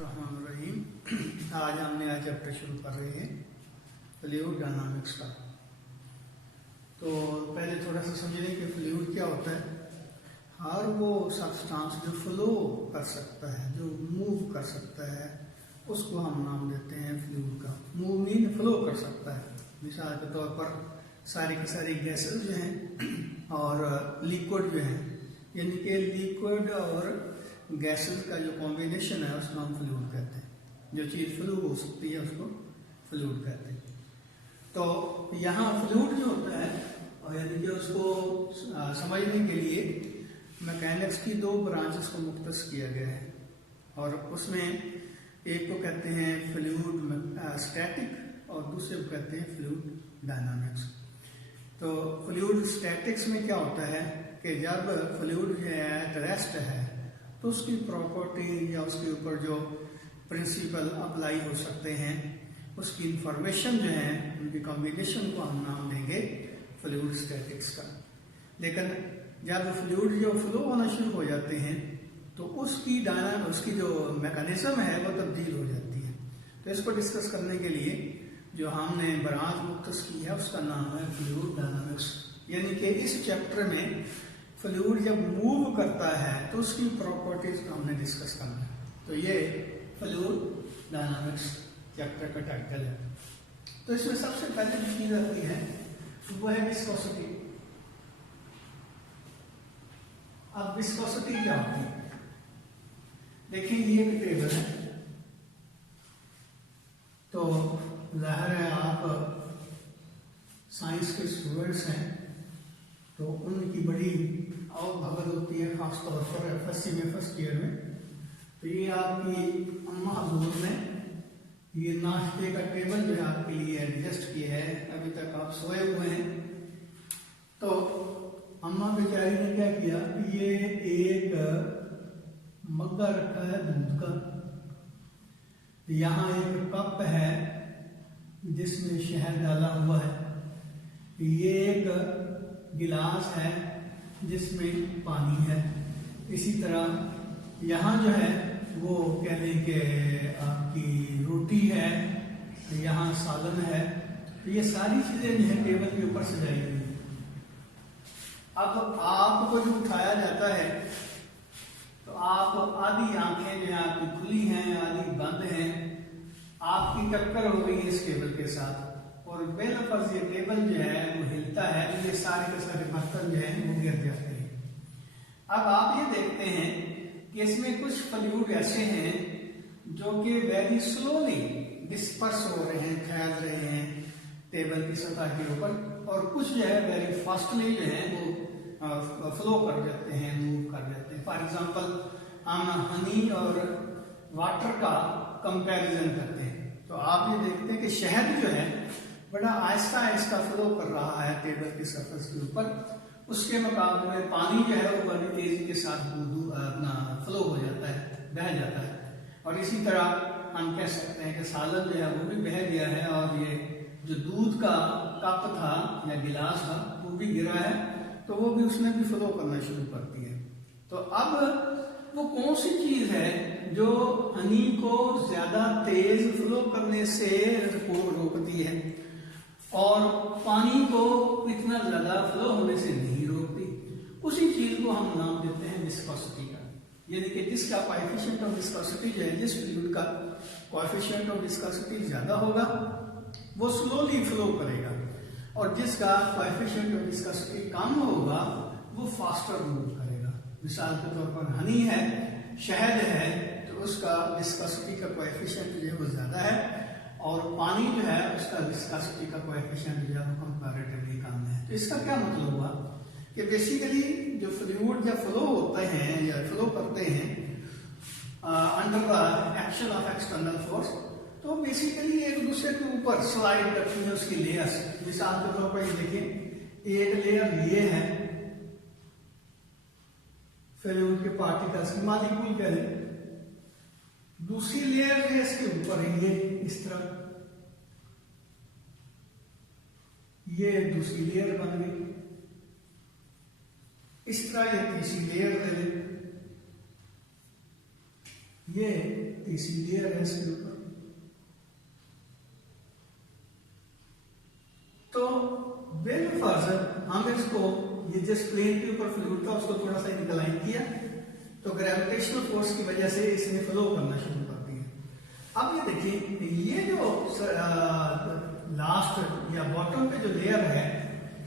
बिस्मिल्लाहिर्रहमानिर्रहीम। आज हम नया चैप्टर शुरू कर रहे हैं फ्लूइड डायनामिक्स का। तो पहले थोड़ा सा समझ लें कि फ्लूइड क्या होता है। हर वो सब्सटेंस जो फ्लो कर सकता है, जो मूव कर सकता है, उसको हम नाम देते हैं फ्लूइड का। मूव मीन फ्लो कर सकता है। मिसाल के तौर पर सारी की सारी गैसेस जो हैं और लिक्विड जो हैं, यानी कि लिक्विड और गैसेस का जो कॉम्बिनेशन है उसको हम फ्लूइड कहते हैं। जो चीज़ फ्लू हो सकती है उसको फ्लूइड कहते हैं। तो यहाँ फ्लूइड जो होता है, और यानी कि उसको समझने के लिए मैकेनिक्स की दो ब्रांचेस को मुख्तस किया गया है, और उसमें एक को कहते हैं फ्लूइड स्टैटिक और दूसरे को कहते हैं फ्लूइड डायनामिक्स। तो फ्लूइड स्टैटिक्स में क्या होता है कि जब फ्लूइड जो है एट रेस्ट है तो उसकी प्रॉपर्टी या उसके ऊपर जो प्रिंसिपल अप्लाई हो सकते हैं, उसकी इंफॉर्मेशन जो है, उनकी कॉम्बिनेशन को हम नाम देंगे फ्लूइड स्टैटिक्स का। लेकिन जब फ्लूइड जो फ्लो होना शुरू हो जाते हैं तो उसकी जो मैकेनिज्म है वो तब्दील हो जाती है। तो इसको डिस्कस करने के लिए जो हमने ब्रांच मुख्तस की है उसका नाम है फ्लूइड डायनामिक्स। यानी कि इस चैप्टर में फ्लूइड जब मूव करता है तो उसकी प्रॉपर्टीज को हमने डिस्कस करना है। तो ये फ्लूइड डायनामिक्स चैप्टर का टाइटल है। तो इसमें सबसे पहले जो चीज आती है वो है विस्कोसिटी। अब विस्कोसिटी क्या होती है? देखिए ये एक टेबल है, तो जाहिर है आप साइंस के स्टूडेंट्स हैं तो उनकी बड़ी आवभगत होती है, खासतौर पर एफएससी में फर्स्ट ईयर में। तो ये आपकी अम्मा हजूर ने ये नाश्ते का टेबल जो है आपके लिए एडजस्ट किया है। अभी तक आप सोए हुए हैं। तो अम्मा बेचारी ने क्या किया, ये एक मग्गा रखा है दूध का, यहाँ एक कप है जिसमें शहद डाला हुआ है, ये एक गिलास है जिसमें पानी है। इसी तरह यहाँ जो है वो कह लें कि आपकी रोटी है, यहाँ सालन है। तो ये सारी चीजें जो है टेबल के ऊपर सजाई हुई है। अब आपको जो उठाया जाता है तो आप आधी आंखें जो है आपकी खुली हैं, आधी बंद हैं। आपकी टक्कर हो गई है इस टेबल के साथ और बेलफर्ज ये टेबल जो है वो हिलता है, ये सारे के सारे बर्तन जो है वो गिर जाते हैं। अब आप ये देखते हैं कि इसमें कुछ फ्लूइड ऐसे हैं जो कि वेरी स्लोली डिस्पर्स हो रहे हैं, फैल रहे हैं टेबल की सतह के ऊपर, और कुछ जो है वेरी फास्टली जो है वो फ्लो कर जाते हैं, मूव कर जाते हैं। फॉर एग्जाम्पल हम हनी और वाटर का कंपैरिजन करते हैं तो आप ये देखते हैं कि शहद जो है बड़ा आहिस्ता आहिस्ता फ्लो कर रहा है टेबल की सरफेस के ऊपर, उसके मुकाबले में पानी जो है वो बड़ी तेजी के साथ अपना फ्लो हो जाता है, बह जाता है। और इसी तरह हम कह सकते हैं कि सालन जो है वो भी बह गया है, और ये जो दूध का कप था या गिलास था वो भी गिरा है, तो वो भी उसने भी फ्लो करना शुरू कर दिया। तो अब वो कौन सी चीज है जो हनी को ज्यादा तेज फ्लो करने से रोकती है और पानी को इतना ज्यादा फ्लो होने से नहीं रोकती? उसी चीज को हम नाम देते हैं विस्कोसिटी का। यानी कि जिसका कोएफिशिएंट ऑफ विस्कोसिटी जो है, जिस फ्लूइड का कोएफिशिएंट ऑफ विस्कोसिटी ज्यादा होगा वो स्लोली फ्लो करेगा, और जिसका कोएफिशिएंट ऑफ विस्कोसिटी कम होगा वो फास्टर मूव करेगा। मिसाल के तौर पर हनी है, शहद है, तो उसका विस्कोसिटी का कोएफिशिएंट जो है वो ज्यादा है, और पानी जो है उसका विस्कोसिटी का कोएफिशिएंट जो है वो कंपैरेटिवली कम है। तो इसका क्या मतलब हुआ कि बेसिकली जो फ्लूइड जब फ्लो होते हैं या फ्लो करते हैं under the action of external force, तो बेसिकली एक दूसरे के ऊपर स्लाइड करती है उसकी लेयर्स। मिसाल के तौर पर ये देखिए, एक लेयर ये है फ्लूइड के पार्टिकल्स की, मॉलिक्यूल कह लें, दूसरी लेयर है इसके ऊपर है ये इस तरह, ये दूसरी लेयर बन गई। इस तरह ये तीसरी लेयर ले लें, ये तीसरी लेयर है इसके ऊपर। तो बेलफाजर हम इसको, ये जिस प्लेन के ऊपर फ्लूइड था उसको थोड़ा सा इंक्लाइन किया, तो ग्रेविटेशनल फोर्स की वजह से इसने फ्लो करना शुरू कर दिया। अब ये देखिए, ये जो लास्ट या बॉटम पे जो लेयर है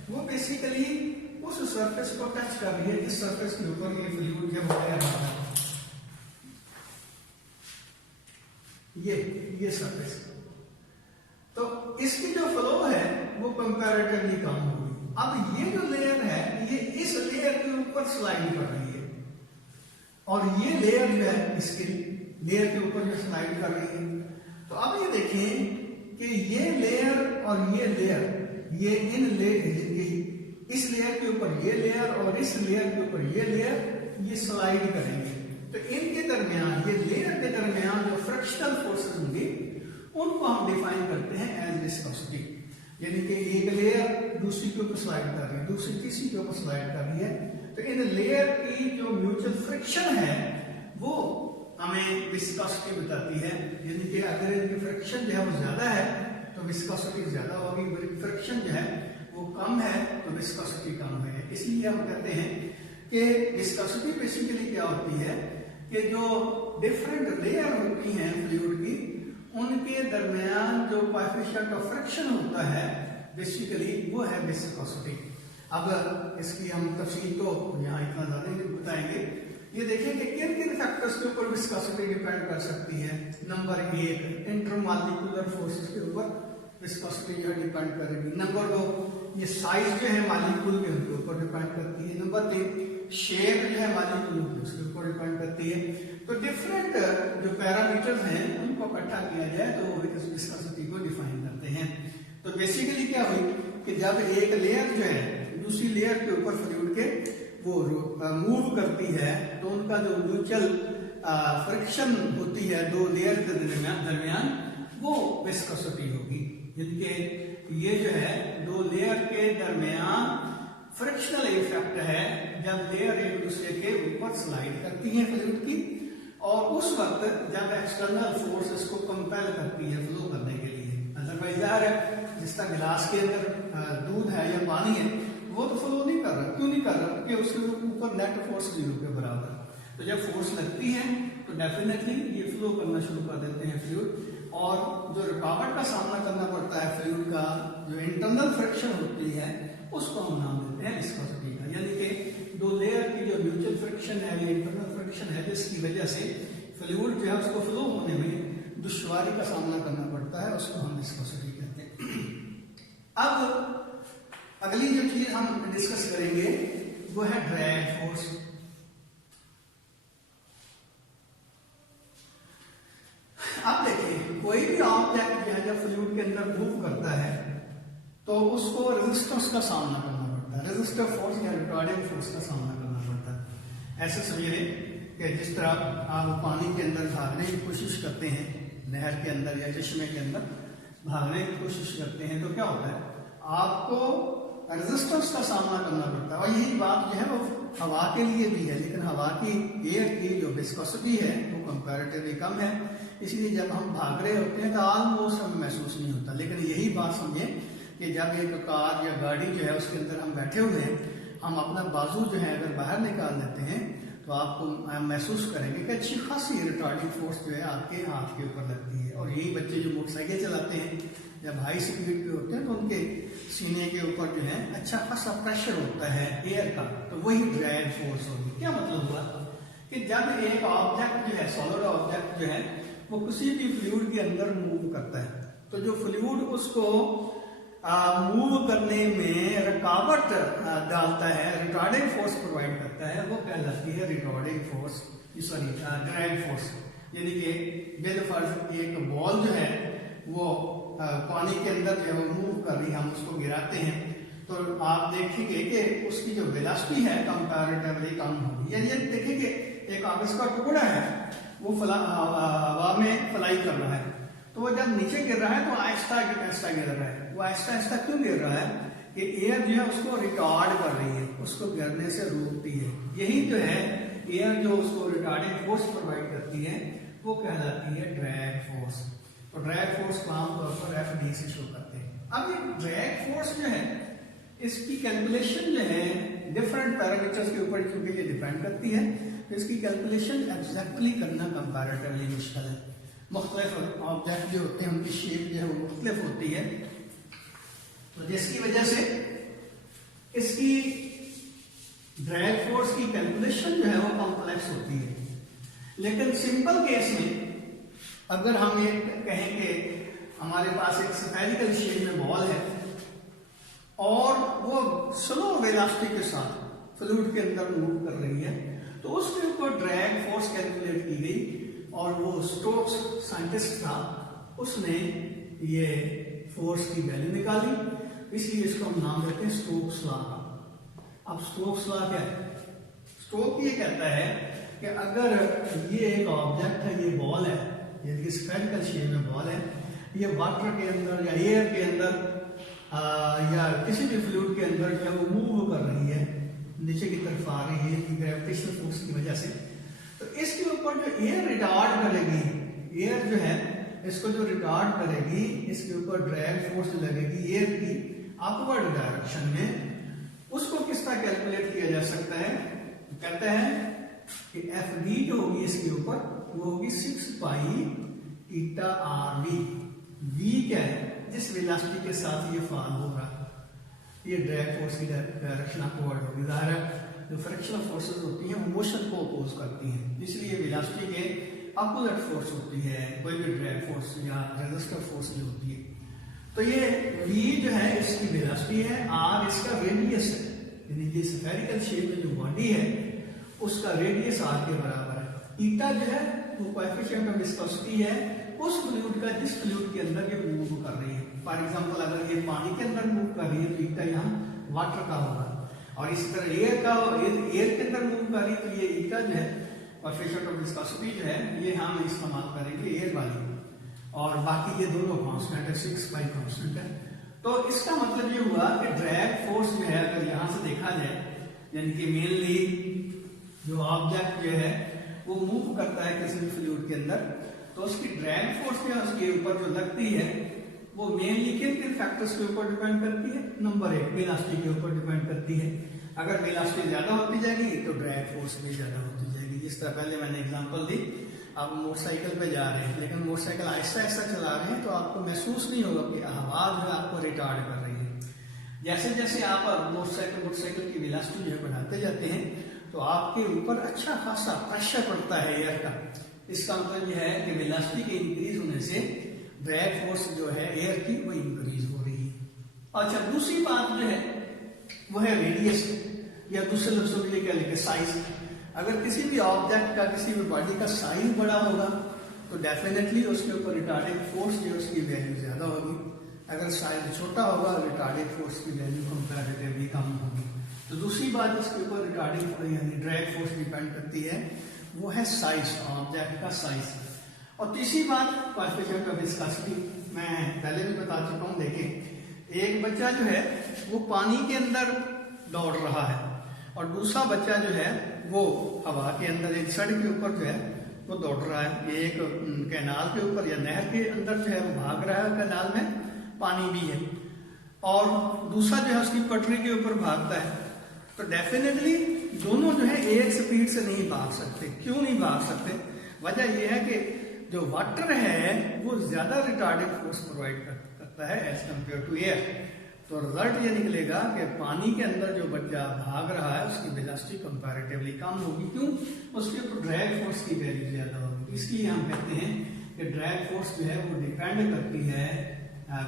वो बेसिकली उस सरफेस को टच कर रही है जिस सरफेस के ऊपर ये फ्लूइड है वो तैयार हो रहा है। ये सरफेस, तो इसकी जो फ्लो है वो कंपैरेटिवली कम होगी। अब ये जो लेयर है ये इस लेयर के ऊपर स्लाइड कर रही है, और ये लेयर जो है इसके लेयर के ऊपर जो स्लाइड कर रही है। तो अब ये देखें कि ये लेयर और ये लेयर, ये इन इस लेयर के ऊपर ये लेयर और इस लेयर के ऊपर ये लेयर, ये स्लाइड करेंगे। तो इनके दरमियान, ये लेयर के दरमियान जो फ्रिक्शनल फोर्सेस होंगी उनको हम डिफाइन करते हैं एज विस्कोसिटी। यानी कि एक लेयर दूसरी के ऊपर स्लाइड कर रही है, दूसरी तीसरी के ऊपर स्लाइड कर रही है, तो इन लेयर की जो म्यूचुअल फ्रिक्शन है वो हमें विस्कोसिटी बताती है। यानी कि अगर इनकी फ्रिक्शन जो है वो ज्यादा है तो विस्कोसिटी ज्यादा होगी, फ्रिक्शन जो है वो कम है तो विस्कोसिटी कम है। इसलिए हम कहते हैं कि विस्कोसिटी बेसिकली क्या होती है कि जो डिफरेंट लेयर होती हैं फ्लूइड की, उनके दरमियान जो कोएफिशिएंट ऑफ फ्रिक्शन होता है बेसिकली वो है विस्कोसिटी। अब इसकी हम तफसील तो यहाँ इतना ज्यादा नहीं बताएंगे। ये देखें कि किन किन फैक्टर्स के ऊपर विस्कोसिटी डिपेंड कर सकती है। नंबर 1, इंटरमॉलिक्यूलर फोर्सेस के ऊपर विस्कोसिटी जो डिपेंड करेगी। नंबर 2, ये साइज जो है मॉलिक्यूल के उनके ऊपर डिपेंड करती है। नंबर 3, शेप जो है मॉलिक्यूल की उसके ऊपर डिपेंड करती है। तो डिफरेंट जो पैरामीटर्स हैं उनको इकट्ठा किया जाए तो वो इस विस्कोसिटी को डिफाइन करते हैं। तो बेसिकली क्या हुई कि जब एक लेयर जो है दूसरी लेयर के ऊपर फ्लूइड के वो मूव करती है तो उनका जो म्यूचुअल फ्रिक्शन होती है दो लेयर के दरमियान वो विस्कोसिटी होगी। जिनके ये जो है दो लेयर के दरमियान फ्रिक्शनल इफेक्ट है जब लेयर एक दूसरे के ऊपर स्लाइड करती है फ्लूइड की, और उस वक्त जब एक्सटर्नल फोर्स इसको कंपेल करती है फ्लो करने के लिए। अदरवाइज जाहिर है जिस तरह गिलास के अंदर दूध है या पानी है वो तो फ्लो नहीं कर रहा। क्यों नहीं कर रहा? क्योंकि उसके ऊपर नेट फोर्स 0 के बराबर। तो जब फोर्स लगती है तो डेफिनेटली ये फ्लो करना शुरू कर देते हैं फ्लूइड, और जो रुकावट का सामना करना पड़ता है फ्लूइड का, जो इंटरनल फ्रिक्शन होती है उसको हम नाम देते हैं विस्कोसिटी का। यानी कि दो लेयर की जो म्यूचुअल फ्रिक्शन है, इंटरनल फ्रिक्शन है, जिसकी वजह से फ्लूइड जो है उसको फ्लो होने में दुश्वारी का सामना करना पड़ता है, उसको हम विस्कोसिटी कहते हैं। अब अगली जो चीज हम डिस्कस करेंगे वो है ड्रैग फोर्स। अब देखिए, कोई भी ऑब्जेक्ट जो है जब फ्लूइड के अंदर मूव करता है तो उसको रेजिस्टेंस का सामना करना पड़ता है, रेजिस्टिव फोर्स या रिटार्डिंग फोर्स का सामना करना पड़ता है। ऐसे समझिए कि जिस तरह आप पानी के अंदर भागने की कोशिश करते हैं, नहर के अंदर या चश्मे के अंदर भागने की कोशिश करते हैं, तो क्या होता है आपको रेजिस्टेंस का सामना करना पड़ता है। और यही बात जो है वो हवा के लिए भी है, लेकिन हवा की एयर की जो विस्कोसिटी है वो कंपैरेटिवली कम है, इसलिए जब हम भाग रहे होते हैं तो ऑलमोस्ट हमें महसूस नहीं होता। लेकिन यही बात समझे कि जब एक कार या गाड़ी जो है उसके अंदर हम बैठे हुए हैं, हम अपना बाजू जो है अगर बाहर निकाल देते हैं तो आपको महसूस करेंगे कि अच्छी खासी रिटार्डिंग फोर्स जो है आपके हाथ के ऊपर लगती है। और यही बच्चे जो मोटरसाइकिल चलाते हैं जब हाई स्पीड पे होते हैं तो उनके सीने के ऊपर जो है अच्छा खासा प्रेशर होता है एयर का, तो वही ड्रैग फोर्स होगी। क्या मतलब हुआ कि जब एक ऑब्जेक्ट जो है, सॉलिड ऑब्जेक्ट जो है, वो किसी भी फ्लूइड के अंदर मूव करता है तो जो फ्लूइड उसको मूव करने में रुकावट डालता है, रिटार्डिंग फोर्स प्रोवाइड करता है, वो कहलाती है retarding force, sorry drag force. यानी कि बेलफर्ज एक बॉल जो है वो पानी के अंदर जो है वो मूव कर रही है, हम उसको गिराते हैं तो आप देखेंगे कि उसकी जो वेलोसिटी है कंपैरेटिवली कम होगी। यानी देखेंगे एक कागज का टुकड़ा है वो हवा में फ्लाई कर रहा है, तो वो जब नीचे गिर रहा है तो आहिस्ता आहिस्ता गिर रहा है। वो आहिस्ता आहिस्ता क्यों गिर रहा है कि एयर जो है उसको रिटार्ड कर रही है, उसको गिरने से रोकती है। यही जो है एयर जो उसको रिटार्डिंग फोर्स प्रोवाइड करती है, वो कहलाती है ड्रैग फोर्स। तो ड्रैग फोर्स को आमतौर पर FD से शो करते हैं। अब ये ड्रैग फोर्स जो है इसकी कैलकुलेशन जो है डिफरेंट पैरामीटर्स के ऊपर क्योंकि ये डिपेंड करती है, तो इसकी कैलकुलेशन एग्जैक्टली करना कंपैरेटिवली मुश्किल है। मुख्तलिफ ऑब्जेक्ट जो होते हैं उनकी शेप जो है वो मुख्तलिफ होती है, तो जिसकी वजह से इसकी ड्रैग फोर्स की कैलकुलेशन जो है वो कॉम्प्लेक्स होती है। लेकिन सिंपल केस में अगर हम ये कहें कि हमारे पास एक स्फेरिकल शेप में बॉल है और वो स्लो वेलोसिटी के साथ फ्लूइड के अंदर मूव कर रही है, तो उसके ऊपर ड्रैग फोर्स कैलकुलेट की गई और वो स्टोक्स साइंटिस्ट था, उसने ये फोर्स की वैल्यू निकाली, इसलिए इसको हम नाम देते हैं स्टोक्स लॉ का। अब स्टोक्स लॉ क्या है? स्टोक ये कहता है कि अगर ये एक ऑब्जेक्ट है, ये बॉल है, ये स्फेरिकल शेप में बॉल है, ये वाटर के अंदर या एयर के अंदर या किसी भी फ्लूइड के अंदर जो है वो मूव कर रही है, नीचे की तरफ आ रही है ग्रेविटेशनल फोर्स की वजह से, तो इसके ऊपर जो एयर रिटार्ड करेगी, एयर जो है इसको जो रिटार्ड करेगी, इसके ऊपर ड्रैग फोर्स लगेगी एयर की अपवर्ड डायरेक्शन में, उसको किस तरह कैलकुलेट किया जा सकता है? कहते हैं कि FD जो होगी इसके ऊपर वो होगी 6 पाई थीटा RV। V क्या है? जिस वेलोसिटी के साथ ये फॉल हो रहा है, ये ड्रैग फोर्स की डायरेक्शन अपवर्ड होगी। ज़ाहिर है जो फ्रिक्शनल फोर्सेस होती हैं वो मोशन को अपोज करती हैं, इसलिए वेलोसिटी के अपोजिट फोर्स होती है कोई भी ड्रैग फोर्स या रेजिस्टिव फोर्स जो होती है। तो ये V जो है इसकी वेलोसिटी है, R इसका रेडियस है, यानी ये स्फेरिकल शेप में जो बॉडी है उसका रेडियस R के बराबर है। थीटा जो है वो कोएफिशिएंट ऑफ विस्कोसिटी है उस फ्लूइड का जिस फ्लूइड के अंदर ये मूव कर रही है। फॉर एग्जांपल अगर ये पानी के अंदर मूव कर रही है तो थीटा यहाँ वाटर का होगा, और इसी तरह एयर के अंदर मूव कर रही है तो ये थीटा जो है कोएफिशिएंट ऑफ विस्कोसिटी जो है ये हम इस्तेमाल करेंगे एयर वाली, और बाकी ये दोनों कांस्टेंट है, 6 पाई कांस्टेंट है। तो इसका मतलब ये हुआ कि ड्रैग फोर्स जो है अगर यहां से देखा जाए, यानी कि मेनली जो ऑब्जेक्ट जो है वो मूव करता है किसी भी फ्लूइड के अंदर, तो उसकी ड्रैग फोर्स जो है उसके ऊपर जो लगती है वो मेनली किन किन फैक्टर्स के ऊपर डिपेंड करती है? नंबर 1 वेलोसिटी के ऊपर डिपेंड करती है। अगर वेलोसिटी ज्यादा होती जाएगी तो ड्रैग फोर्स भी ज्यादा होती जाएगी। जिस तरह पहले मैंने एग्जांपल दी, आप मोटरसाइकिल पे जा रहे हैं लेकिन मोटरसाइकिल आहिस्ता आहिस्ता चला रहे हैं तो आपको महसूस नहीं होगा कि हवा जो है आपको रिटार्ड कर रही है। जैसे जैसे आप मोटरसाइकिल की वेलोसिटी जो है बढ़ाते जाते हैं तो आपके ऊपर अच्छा खासा प्रेशर पड़ता है एयर का। इसका मतलब यह है कि वेलोसिटी के इंक्रीज होने से ड्रैग फोर्स जो है एयर की वो इंक्रीज हो रही है। अच्छा, दूसरी बात जो है वो है रेडियस, या दूसरे लफ्जों में ये क्या लिखे साइज। अगर किसी भी ऑब्जेक्ट का किसी भी बॉडी का साइज बड़ा होगा तो डेफिनेटली उसके ऊपर रिटार्डिंग फोर्स जो उसकी वैल्यू ज्यादा होगी। अगर साइज छोटा होगा रिटार्डिंग फोर्स की वैल्यू कंपैरेटिवली कम होगी। तो दूसरी बात इसके ऊपर रिटार्डिंग यानी ड्रैग फोर्स डिपेंड करती है वो है साइज, ऑब्जेक्ट का साइज। और तीसरी बात कोएफिशिएंट ऑफ विस्कोसिटी, मैं पहले भी बता चुका हूं। देखें, एक बच्चा जो है वो पानी के अंदर दौड़ रहा है और दूसरा बच्चा जो है वो हवा के अंदर एक सड़क के ऊपर जो है वो दौड़ रहा है। ये एक कैनाल के ऊपर या नहर के अंदर जो है वो भाग रहा है, कैनाल में पानी भी है, और दूसरा जो है उसकी पटरी के ऊपर भागता है। तो डेफिनेटली दोनों जो है एक स्पीड से नहीं भाग सकते। क्यों नहीं भाग सकते? वजह यह है कि जो वाटर है वो ज्यादा रिटार्डिंग फोर्स प्रोवाइड करता है एज कंपेयर टू एयर। तो रिजल्ट ये निकलेगा कि पानी के अंदर जो बच्चा भाग रहा है उसकी वेलोसिटी कंपैरेटिवली कम होगी। क्यों? उसके ऊपर ड्रैग फोर्स की वैल्यू ज्यादा होगी। इसलिए हम कहते हैं कि ड्रैग फोर्स जो है वो डिपेंड करती है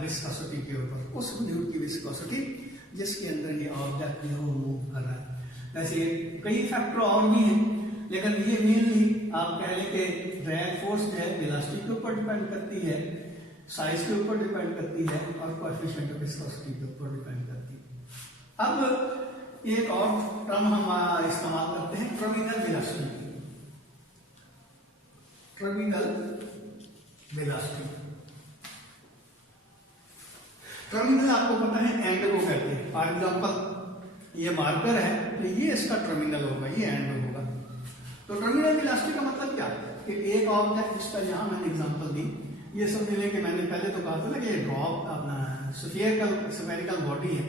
विस्कोसिटी के ऊपर, उस फ्लूइड की विस्कोसिटी जिसके अंदर ये ऑब्जेक्ट जो है वो मूव कर रहा है। वैसे कई फैक्टर और भी हैं, लेकिन ये मेनली आप कह लें कि ड्रैग फोर्स जो है वेलोसिटी के ऊपर डिपेंड करती है, साइज के ऊपर डिपेंड करती है, और कोएफिशिएंट ऑफ विस्कोसिटी के ऊपर डिपेंड करती है। अब एक और टर्म हम इस्तेमाल करते हैं, terminal velocity. Terminal velocity, terminal आपको पता है एंड को कहते हैं। फॉर एग्जांपल ये मार्कर है तो ये इसका टर्मिनल होगा, ये एंड होगा। तो टर्मिनल वेलोसिटी का मतलब क्या है? कि एक ऑब्जेक्ट जिसका यहाँ मैंने एग्जांपल दी, ये समझ लें कि मैंने पहले तो कहा था ना कि ये ड्रॉप अपना स्फेरिकल बॉडी है।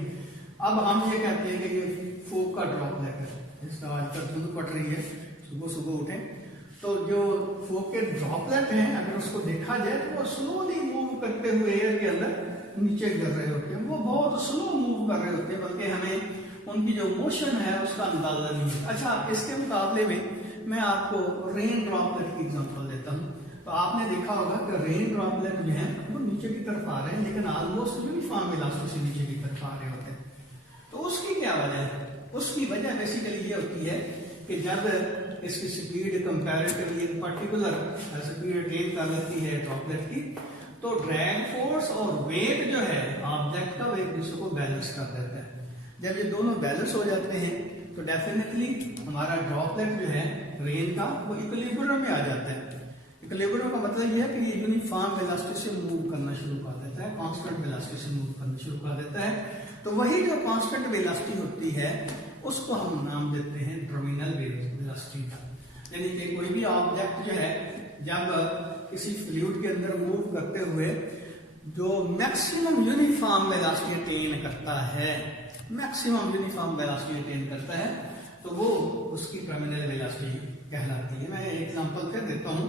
अब हम ये कहते हैं कि ये फोक का ड्रॉपलेट है, इसका आजकल धुंध पड़ रही है, सुबह सुबह उठे तो जो फोक के ड्रॉपलेट हैं अगर उसको देखा जाए तो वो स्लोली मूव करते हुए एयर के अंदर नीचे गिर रहे होते हैं, वो बहुत स्लो मूव कर रहे होते हैं, बल्कि हमें उनकी जो मोशन है उसका अंदाजा नहीं है। अच्छा, इसके मुकाबले में मैं आपको रेन ड्रॉपलेट की एग्जांपल देता हूँ। तो आपने देखा होगा कि रेन ड्रॉपलेट जो है वो नीचे की तरफ आ रहे हैं, लेकिन ऑलमोस्ट यूनिफॉर्म वेलोसिटी से नीचे की तरफ आ रहे होते हैं। तो उसकी क्या वजह है? उसकी वजह बेसिकली ये होती है कि जब इसकी स्पीड कंपैरेटिवली एक पर्टिकुलर स्पीड अटेन कर लेती है ड्रॉपलेट की, तो ड्रैग फोर्स और वेट जो है ऑब्जेक्ट का वो एक दूसरे को बैलेंस कर देता है। जब ये दोनों बैलेंस हो जाते हैं तो डेफिनेटली हमारा ड्रॉपलेट जो है रेन का वो इक्विलिब्रियम में आ जाता है। इक्विलिब्रियम का मतलब ये है कि ये यूनिफॉर्म वेलोसिटी से मूव करना शुरू कर देता है, कांस्टेंट वेलोसिटी से मूव करना शुरू कर देता है। तो वही जो कांस्टेंट वेलोसिटी होती है उसको हम नाम देते हैं टर्मिनल वेलोसिटी का। यानी कि कोई भी ऑब्जेक्ट जो है जब किसी फ्लूइड के अंदर मूव करते हुए जो मैक्सिमम यूनिफॉर्म वेलोसिटी अटेन करता है, मैक्सिमम यूनिफॉर्म वेलोसिटी अटेन करता है, तो वो उसकी टर्मिनल वेलोसिटी कहलाती है। मैं एग्जांपल फिर देता हूँ।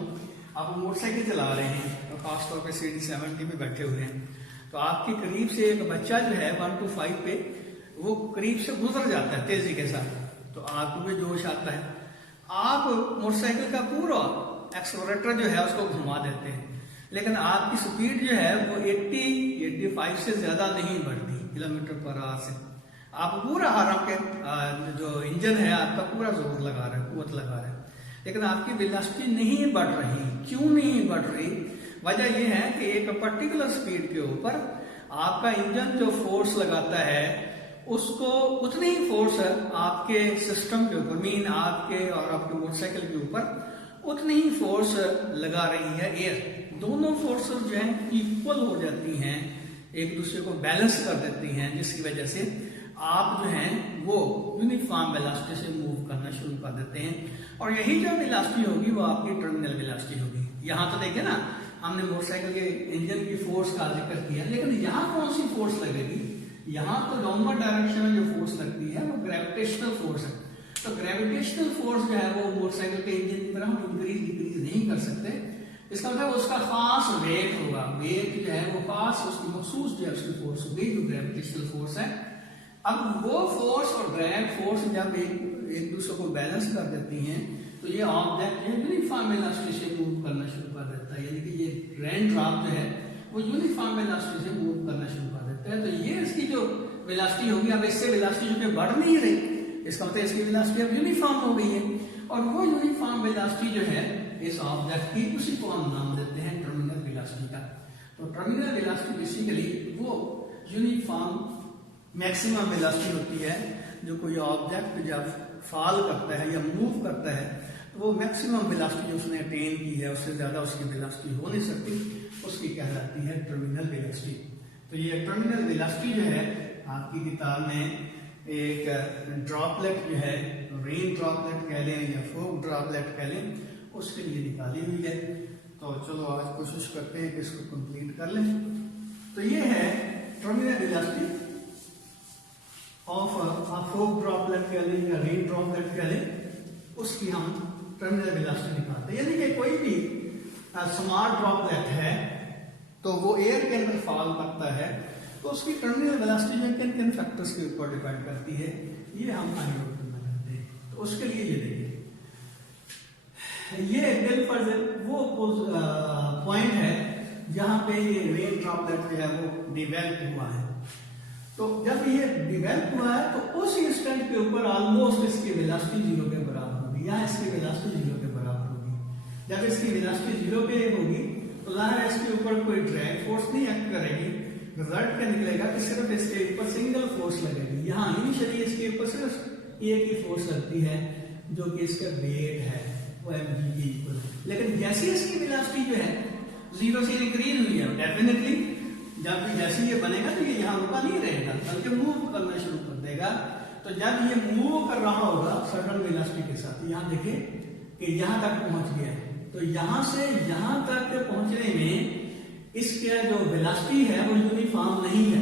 आप मोटरसाइकिल चला रहे हैं तो खासतौर पे सीडी 70 पे बैठे हुए हैं, तो आपके करीब से एक बच्चा जो है 1 to 5 पे वो करीब से गुजर जाता है तेजी के साथ, तो आपको भी जोश आता है, आप मोटरसाइकिल का पूरा एक्सेलरेटर जो है उसको घुमा देते हैं, लेकिन आपकी स्पीड जो है वो 80-85 से ज्यादा नहीं बढ़ती किलोमीटर पर आवर से। आप पूरा हालांकि जो इंजन है आपका पूरा जोर लगा रहा है, कुवत लगा रहा है, लेकिन आपकी वेलोसिटी नहीं बढ़ रही। क्यों नहीं बढ़ रही? वजह यह है कि एक पर्टिकुलर स्पीड के ऊपर आपका इंजन जो फोर्स लगाता है उसको उतनी ही फोर्स आपके सिस्टम के ऊपर, मीन आपके और आपके मोटरसाइकिल के ऊपर उतनी ही फोर्स लगा रही है एयर। दोनों फोर्सेस जो है इक्वल हो जाती हैं, एक दूसरे को बैलेंस कर देती हैं, जिसकी वजह से आप जो हैं वो यूनिफॉर्म वेलोसिटी से मूव करना शुरू कर देते हैं, और यही जो वेलोसिटी होगी वो आपकी टर्मिनल वेलोसिटी होगी। यहाँ तो देखिए ना, हमने मोटरसाइकिल के इंजन की फोर्स का जिक्र किया, लेकिन यहाँ कौन सी फोर्स लगेगी? यहाँ तो डाउनवर्ड डायरेक्शन में जो फोर्स लगती है वो ग्रेविटेशनल फोर्स है। तो ग्रेविटेशनल फोर्स जो है वो मोटरसाइकिल के इंजन की तरह हम इंक्रीज डिक्रीज नहीं कर सकते। इसका मतलब उसका खास वेट होगा, वेट जो है वो खास उसकी मखसूस जो है उसकी फोर्स होगी जो ग्रेविटेशनल फोर्स है। अब वो फोर्स और ड्रैग फोर्स जब एक दूसरे को बैलेंस कर देती हैं तो ये ऑब्जेक्ट यूनिफॉर्म वेलोसिटी से मूव करना शुरू कर देता है, यानी कि ये रेन ड्रॉप जो है वो यूनिफॉर्म वेलोसिटी से मूव करना शुरू कर देता है। तो ये इसकी जो वेलोसिटी होगी, अब इससे वेलोसिटी जो बढ़ नहीं रही, इसका मतलब इसकी वेलोसिटी अब यूनिफॉर्म हो गई है, और वो यूनिफॉर्म वेलोसिटी जो है इस ऑब्जेक्ट की, उसी को हम नाम देते हैं टर्मिनल वेलोसिटी का। तो टर्मिनल वेलोसिटी बेसिकली वो यूनिफॉर्म मैक्सिमम वेलोसिटी होती है जो कोई ऑब्जेक्ट जब फॉल करता है या मूव करता है तो वो मैक्सिमम वेलोसिटी उसने अटेन की है, उससे ज्यादा उसकी वेलोसिटी हो नहीं सकती, उसकी कहलाती है टर्मिनल वेलोसिटी। तो ये टर्मिनल वेलोसिटी जो है आपकी किताब में एक ड्रॉपलेट जो है, रेन ड्रॉपलेट कह लें या फोक ड्रॉपलेट कह लें, उसके लिए निकाली हुई है। तो चलो आज कोशिश करते हैं कि इसको कंप्लीट कर लें। तो ये है terminal velocity of a fog droplet कह लें या रेन ड्रॉपलेट कह लें, उसकी हम टर्मिनल वेलोसिटी निकालते हैं। यानी कि कोई भी स्मॉल ड्रॉपलेट है तो वो एयर के अंदर फॉल करता है तो उसकी टर्मिनल वेलोसिटी में किन किन फैक्टर्स के ऊपर डिपेंड करती है, ये हम फाइंड आउट करना चाहते हैं। तो उसके लिए ये देखिए, ये बिल्कुल वो पॉइंट है जहां पे ये रेन ड्रॉपलेट जो है वो डिवेल्प हुआ है। तो जब ये डिवेल्प हुआ है तो उस इंस्टेंट के ऊपर ऑलमोस्ट इसकी वेलोसिटी 0 के बराबर होगी, या इसकी वेलोसिटी 0 के बराबर होगी। जब इसकी वेलोसिटी 0 पे होगी तो लाहर इसके ऊपर कोई ड्रैग फोर्स नहीं एक्ट करेगी, रिजल्ट क्या निकलेगा कि सिर्फ इसके ऊपर सिंगल फोर्स लगेगी। यहाँ इनिशियली इसके ऊपर सिर्फ एक ही फोर्स लगती है जो कि इसका वेट है वो mg के इक्वल है। लेकिन जैसे इसकी वेलोसिटी जो है 0 से इंक्रीज हुई है, डेफिनेटली जब जैसे ये बनेगा तो ये यहाँ रुका नहीं रहेगा बल्कि मूव करना शुरू कर देगा। तो जब ये मूव कर रहा होगा सडन वेलोसिटी के साथ, यहाँ देखिए कि यहाँ तक पहुंच गया है, तो तो यहां से यहां तक पहुंचने में इसका जो वेलोसिटी है वो यूनिफॉर्म नहीं है।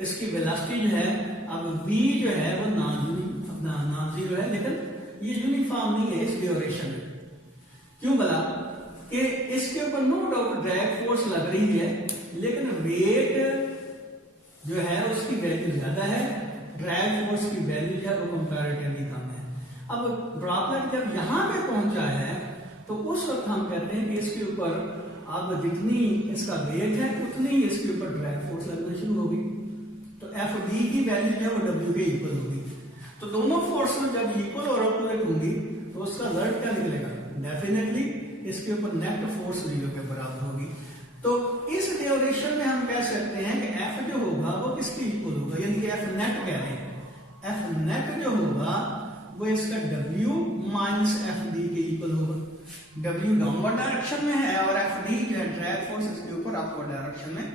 इसकी वेलोसिटी जो है अब v जो है वो नॉन जीरो है, लेकिन ये यूनिफॉर्म नहीं है इस ड्यूरेशन में। क्यों बोला कि इसके ऊपर नो डाउट ड्रैग फोर्स लग रही है, लेकिन वेट जो है उसकी वैल्यू ज्यादा है, ड्रैग फोर्स की वैल्यू जो है वो कंपैरेटिवली कम है। अब ड्रॉपलेट जब यहां पे पहुंचा है तो उस वक्त हम कहते हैं कि इसके ऊपर अब जितनी इसका वेट है उतनी ही इसके ऊपर ड्रैग फोर्स लगना शुरू होगी। तो एफ डी की वैल्यू जो है वो डब्ल्यू के इक्वल होगी। तो दोनों फोर्स जब इक्वल और ऑपोजिट होंगी तो उसका रिजल्ट क्या निकलेगा? डेफिनेटली इसके ऊपर नेट फोर्स जीरो के बराबर होगी। तो इस ड्यूरेशन में हम कह सकते हैं कि एफ जो होगा वो किसके इक्वल होगा, यानी कि एफ नेट कह रहे हैं। एफ नेट जो होगा वो इसका W माइनस एफ डी के इक्वल होगा। W डाउनवर्ड डायरेक्शन में है और एफ डी जो है ड्रैग फोर्स इसके ऊपर अपवर्ड डायरेक्शन में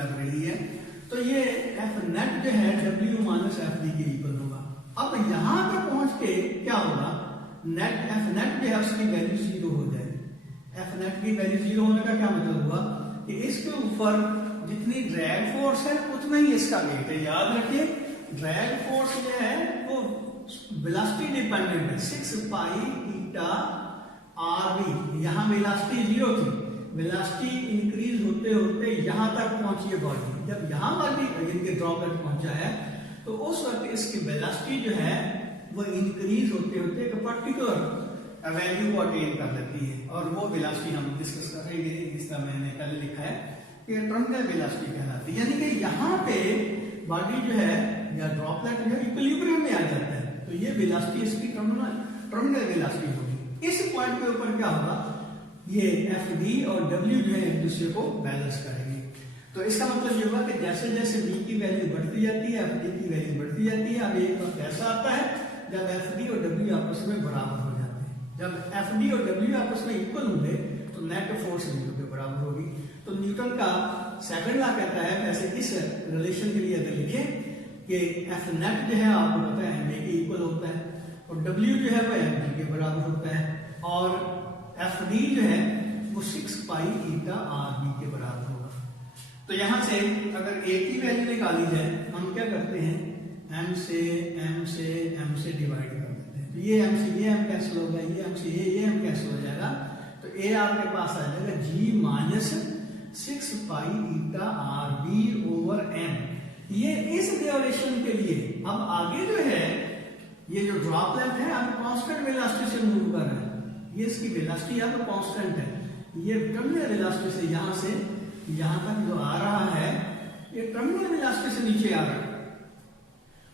लग रही है। तो ये एफ नेट जो है W माइनस एफ डी के इक्वल होगा। अब यहां पे पहुंच के क्या होगा, नेट एफ नेट जो है उसकी वैल्यू जीरो हो जाएगी। एफ नेट की वैल्यू जीरो होने का क्या मतलब हुआ कि इसके ऊपर जितनी ड्रैग फोर्स है उतना ही इसका वेट है। याद रखिए ड्रैग फोर्स जो है वो वेलोसिटी डिपेंडेंट है, 6 पाई ईटा आर बी। यहां वेलोसिटी जीरो थी, वेलोसिटी इंक्रीज होते होते यहां तक पहुंची है बॉडी। जब यहां बॉडी इनके ड्रॉपलेट पहुंचा है तो उस वक्त इसकी वेलोसिटी जो है वो इंक्रीज होते होते एक पर्टिकुलर वैल्यू को अटेन कर लेती है, और वो वेलोसिटी हम डिस्कस करेंगे। इसका मैंने पहले लिखा है कि टर्मिनल वेलोसिटी कहलाती है, यानी कि यहाँ पे बॉडी जो है या ड्रॉपलेट जो है इक्विलिब्रियम में आ जाता है। तो ये वेलोसिटी इसकी टर्मिनल वेलोसिटी होगी। इस पॉइंट के ऊपर क्या होगा, ये एफ डी और डब्ल्यू जो है एक दूसरे को बैलेंस करेंगे। तो इसका मतलब ये होगा कि जैसे जैसे डी की वैल्यू बढ़ती जाती है एफ डी की वैल्यू बढ़ती जाती है। अब एक वक्त ऐसा आता है जब एफ डी और डब्ल्यू आपस में बराबर हो जाते हैं। जब एफ डी और डब्ल्यू आपस में इक्वल होंगे तो नेट फोर्स जीरो के बराबर होगी। तो न्यूटन का सेकंड लॉ कहता है, वैसे इस रिलेशन के लिए अगर लिखें कि एफ नेट जो है आपको पता है एम ए के इक्वल होता है और डब्ल्यू जो है वो एम डी के बराबर होता है, और एफ डी जो है वो 6 पाई ईटा आर बी के बराबर होगा। तो यहां से अगर ए की वैल्यू निकाली जाए हम क्या करते हैं, एम से डिवाइड कर देते हैं। तो ये एम से ये एम कैंसिल होगा, ये एम से ये एम कैंसिल हो जाएगा। तो ए आपके पास आ जाएगा जी minus 6 pi eta R B over M. ये इस ड्यूरेशन के लिए। अब आगे जो है ये जो ड्रॉपलेट है अब कांस्टेंट वेलोसिटी से मूव कर रहा है, ये इसकी वेलोसिटी अब कांस्टेंट है। ये टर्मिनल वेलोसिटी से यहां तक जो आ रहा है ये टर्मिनल वेलोसिटी से नीचे आ रहा है।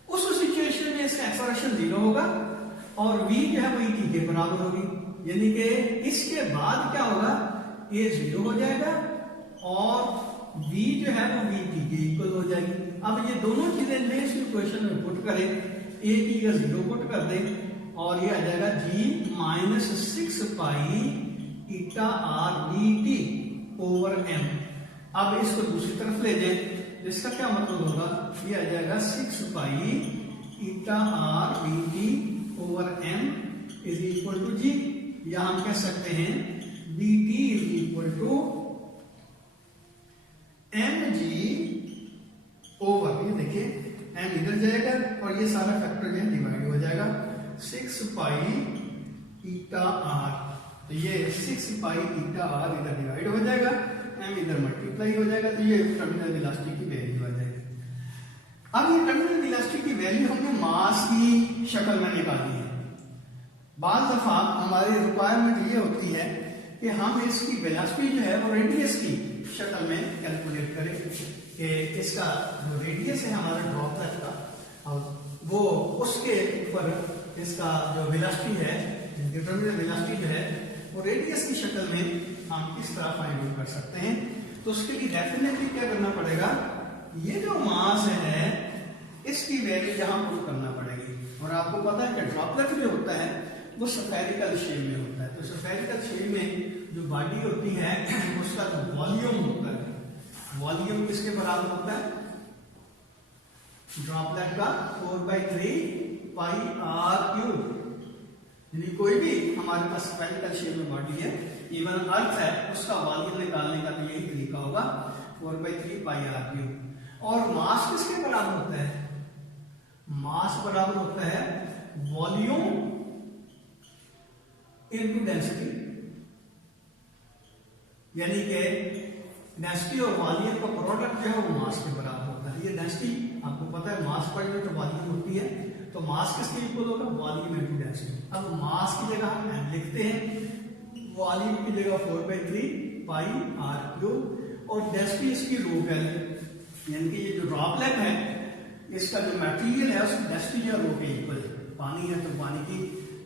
उस सिचुएशन में इसका एक्सेलरेशन जीरो होगा और v जो है वो e के बराबर होगी, यानी कि इसके बाद क्या होगा, ये जीरो हो जाएगा और v जो है वो vt के इक्वल हो जाएगी। अब ये दोनों चीजें इस इक्वेशन में पुट करें, a की का जीरो पुट कर दें और ये आ जाएगा g minus 6 pi eta R B T over m। अब इसको दूसरी तरफ ले जाए, इसका क्या मतलब होगा, ये आ जाएगा 6 pi eta R B T over m is equal to G, या हम कह सकते हैं B T is equal to M G over, ये देखिए m इधर जाएगा और ये सारा फैक्टर जो है डिवाइड हो जाएगा 6 पाई ईटा आर। तो ये 6 पाई ईटा आर इधर डिवाइड हो जाएगा, m इधर मल्टीप्लाई हो जाएगा, तो ये टर्मिनल वेलोसिटी की वैल्यू आ जाएगी। अब ये टर्मिनल वेलोसिटी की वैल्यू हमने मास की शक्ल में निकाली है। बार दफा हमारी रिक्वायरमेंट ये होती है कि हम इसकी वेलोसिटी जो है वो रेडियस की शक्ल में कैलकुलेट करें कि इसका जो रेडियस है हमारा ड्रॉपलेट का वो उसके ऊपर इसका जो वेलोसिटी है, टर्मिनल वेलोसिटी जो है वो रेडियस की शक्ल में हम किस तरह फाइंड आउट कर सकते हैं। तो उसके लिए डेफिनेटली क्या करना पड़ेगा, ये जो मास है इसकी वैल्यू यहां पुट करना पड़ेगी। और आपको पता है कि ड्रॉपलेट जो होता है वो स्फेरिकल शेप में होता है। तो स्फेरिकल शेप में जो बॉडी होती है उसका जो वॉल्यूम होता है, वॉल्यूम किसके बराबर होता है, ड्रॉपलेट का 4/3 पाई आर क्यूब। यानी कोई भी हमारे पास स्फेरिकल शेप में बॉडी है, इवन अर्थ है, उसका वॉल्यूम निकालने का भी यही तरीका होगा 4/3 पाई आर क्यूब। और मास किसके बराबर होता है? मास बराबर होता है वॉल्यूम इनटू डेंसिटी, यानी कि डेंसिटी और वॉल्यूम का प्रोडक्ट जो है वो मास के बराबर होता है। ये डेंसिटी आपको पता है, मास पर यूनिट वॉल्यूम होती है, तो मास किसके इक्वल होगा? Volume into density. अब मास की जगह हम लिखते हैं वॉल्यूम की जगह 4/3 पाई आर क्यूब, और डेंसिटी इसकी रो वैल्यू, यानी कि ये जो ड्रॉपलेट है इसका जो मटेरियल है उसकी डेंसिटी या रो के इक्वल है। पानी है तो पानी की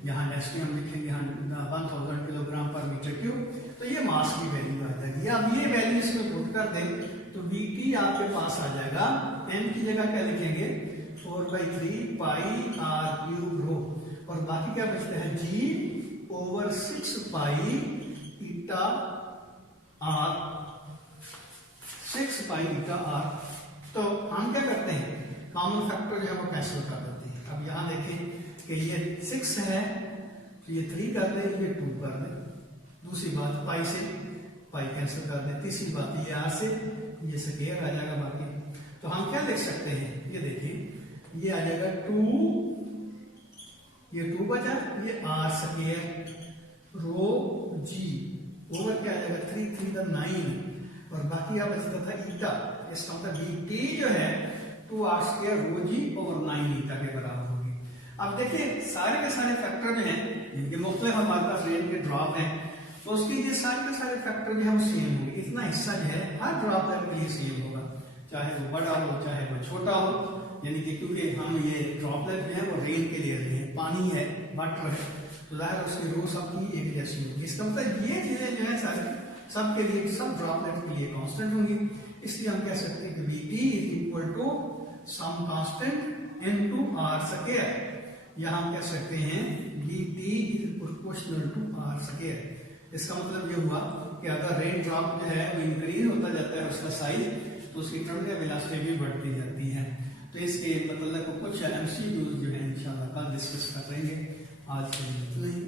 यहाँ डेंसिटी हम लिखेंगे यहाँ 1000 किलोग्राम पर मीटर क्यूब, तो ये मास की वैल्यू आ जाएगी। अब ये वैल्यू इसमें पुट कर दें तो Vt आपके पास आ जाएगा, m की जगह क्या लिखेंगे? 4/3 पाई आर क्यूब रो, और बाकी क्या बचता है? G/6 pi eta are, 6 pi eta are. तो हम क्या करते हैं, कॉमन फैक्टर जो है वो कैंसिल कर देते हैं। अब यहाँ देखें कि ये 6 है तो ये 3 कर दें, ये 2 कर दें। दूसरी बात, पाई से पाई कैंसिल कर दें। तीसरी बात, ये आर से ये स्क्वायर आ जाएगा बाकी। तो हम क्या लिख सकते हैं, ये देखिए, ये आ जाएगा 2, ये 2 बचा, ये r square rho g over क्या आ जाएगा 3 9, और बाकी क्या बचता था? ईटा। इसका मतलब Vt जो है 2r square rho g over 9 ईटा के बराबर होगी। अब देखिए सारे के सारे फैक्टर जो हैं जिनके मुख्तलिफ हमारे पास रेन के ड्रॉप हैं, तो उसके ये सारे के सारे फैक्टर जो है वो सेम होंगे। इतना हिस्सा जो है हर ड्रॉपलेट के लिए सेम होगा, चाहे वो बड़ा हो चाहे वो छोटा हो, यानी कि क्योंकि हम ये ड्रॉपलेट जो है वो रेन के लिए रहे हैं, पानी है, वाटर है, तो जाहिर उसकी रो सबकी एक जैसी होगी। इसका मतलब ये चीजें जो है सारी सबके लिए, सब ड्रॉपलेट के लिए कांस्टेंट होंगी। इसलिए हम कह सकते हैं कि Vt is equal to some constant into r square, या हम कह सकते हैं Vt is proportional to r square. इसका मतलब ये हुआ कि अगर रेन ड्रॉप जो है वो इंक्रीज होता जाता है उसका साइज, तो उसकी टर्मिनल वेलोसिटी भी बढ़ती जाती है। तो इसके मतलब को कुछ एमसीक्यूज जो है इंशाल्लाह कल डिस्कस करेंगे। आज के लिए इतना ही।